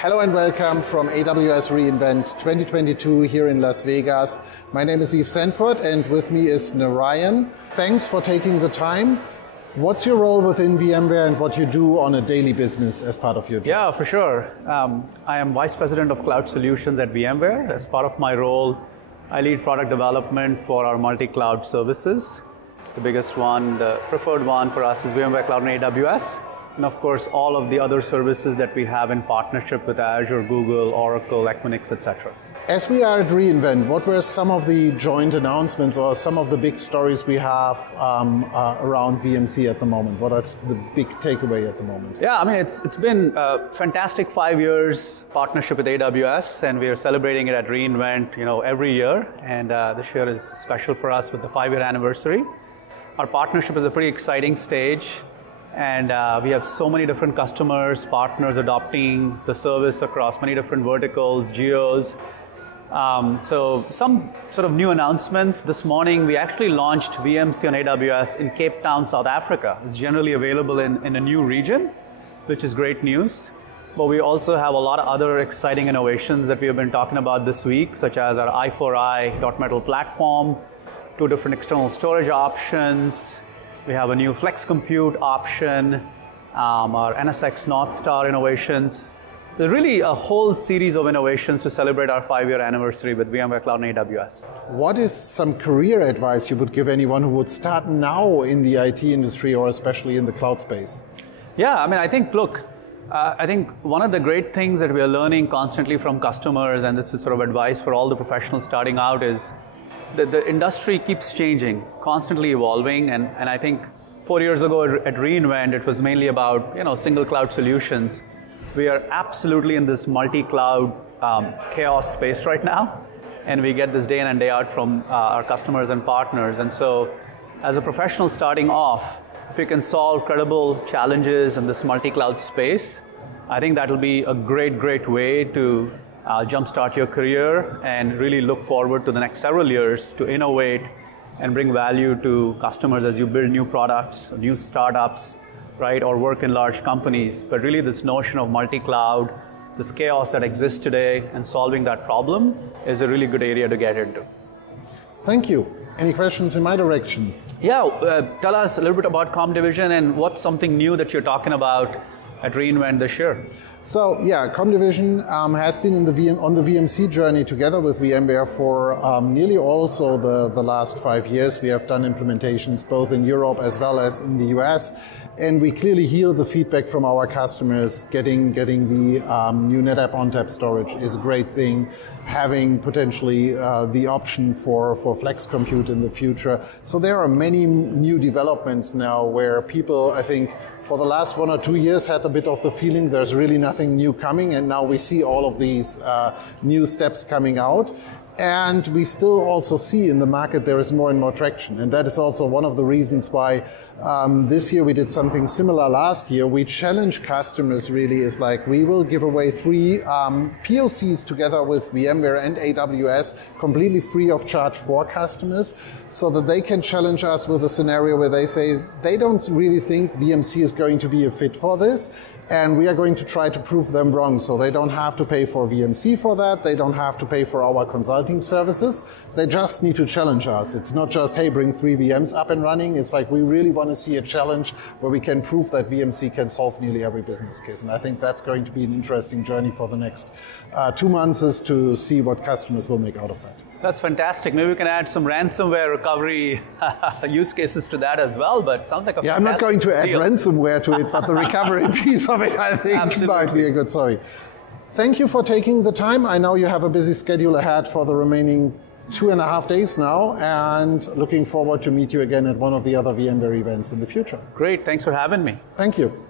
Hello and welcome from AWS reInvent 2022 here in Las Vegas. My name is Yves and with me is Narayan. Thanks for taking the time. What's your role within VMware and what you do on a daily business as part of your job? Yeah, for sure. I am Vice President of Cloud Solutions at VMware. As part of my role, I lead product development for our multi-cloud services. The biggest one, the preferred one for us is VMware Cloud on AWS. And of course, all of the other services that we have in partnership with Azure, Google, Oracle, Equinix, etc. As we are at reInvent, what were some of the joint announcements or some of the big stories we have around VMC at the moment? What is the big takeaway at the moment? Yeah, I mean, it's been a fantastic 5 years partnership with AWS, and we are celebrating it at reInvent, every year. And this year is special for us with the 5-year anniversary. Our partnership is a pretty exciting stage. And we have so many different customers, partners adopting the service across many different verticals, geos. So some sort of new announcements. This morning, we actually launched VMC on AWS in Cape Town, South Africa. It's generally available in a new region, which is great news. But we also have a lot of other exciting innovations that we have been talking about this week, such as our i4i .metal platform, 2 different external storage options. We have a new Flex Compute option, our NSX North Star innovations. There's really a whole series of innovations to celebrate our 5-year anniversary with VMware Cloud on AWS. What is some career advice you would give anyone who would start now in the IT industry or especially in the cloud space? Yeah, I mean, I think one of the great things that we are learning constantly from customers, and this is sort of advice for all the professionals starting out, is the industry keeps changing, constantly evolving, and I think 4 years ago at reInvent, it was mainly about single cloud solutions. We are absolutely in this multi-cloud chaos space right now, and we get this day in and day out from our customers and partners. And so, as a professional starting off, if you can solve credible challenges in this multi-cloud space, I think that will be a great way to jumpstart your career and really look forward to the next several years to innovate and bring value to customers as you build new products, new startups, right, or work in large companies. But really this notion of multi-cloud, this chaos that exists today, and solving that problem is a really good area to get into. Thank you. Any questions in my direction? Yeah, tell us a little bit about Com Division and what's something new that you're talking about at reInvent this year. So yeah, Com Division has been on the VMC journey together with VMware for nearly also the last 5 years. We have done implementations both in Europe as well as in the US, and we clearly hear the feedback from our customers. Getting the new NetApp ONTAP storage is a great thing. Having potentially the option for Flex Compute in the future. So there are many new developments now where people, I think, for the last 1 or 2 years had a bit of the feeling there's really nothing new coming, and now we see all of these new steps coming out. And we still also see in the market there is more and more traction. And that is also one of the reasons why this year we did something similar last year. We challenge customers really is like, we will give away 3 POCs together with VMware and AWS completely free of charge for customers, so that they can challenge us with a scenario where they say they don't really think VMC is going to be a fit for this. And we are going to try to prove them wrong. So they don't have to pay for VMC for that. They don't have to pay for our consulting services. They just need to challenge us. It's not just, hey, bring 3 VMs up and running. It's like, we really want to see a challenge where we can prove that VMC can solve nearly every business case. And I think that's going to be an interesting journey for the next 2 months is to see what customers will make out of that. That's fantastic. Maybe we can add some ransomware recovery use cases to that as well, but sounds like a I'm not going to add ransomware to it, but the recovery piece of it, I think, might be a good story. Thank you for taking the time. I know you have a busy schedule ahead for the remaining 2.5 days now, and looking forward to meet you again at one of the other VMware events in the future. Great. Thanks for having me. Thank you.